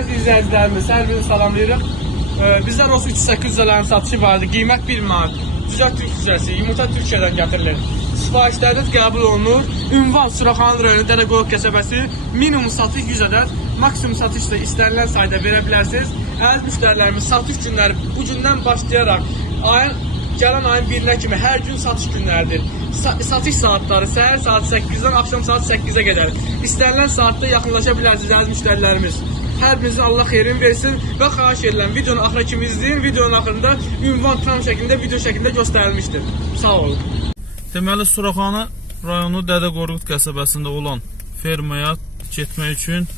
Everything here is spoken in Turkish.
Əziz izləyicilərimiz, hər birini salamlayırıq. Ee, Bizdə Ros 3800 liraların satışı vardı. Qiymət 1 manat. Cücət Türk cücəsi, yumurta Türkiyədən gətirilir. Sifarişləriniz qəbul olunur. Ünvan Suraxanlı rayonu Dədəqoyaq qəsəbəsi. Minimum satış 100 ədəd, maksimum satış da istənilən sayda verə bilərsiniz. Əziz müştərilərimiz, satış günləri bu gündən başlayaraq ayın gələn ayın 1-nə kimi hər gün satış günləridir. Sa satış saatları səhər saat 8-dən axşam saat 8-ə qədər. İstənilən saatda yaxınlaşa bilərsiniz əziz müştərilərimiz. Hər birinizə Allah xeyrin versin və xahiş edirəm videonu axıra kimi izləyin. Videonun axırında ünvan tam şəklində video şəklində göstərilmişdir. Sağ olun. Deməli Suraxanı rayonu Dədə Qorqud qəsəbəsində olan fermaya getmək üçün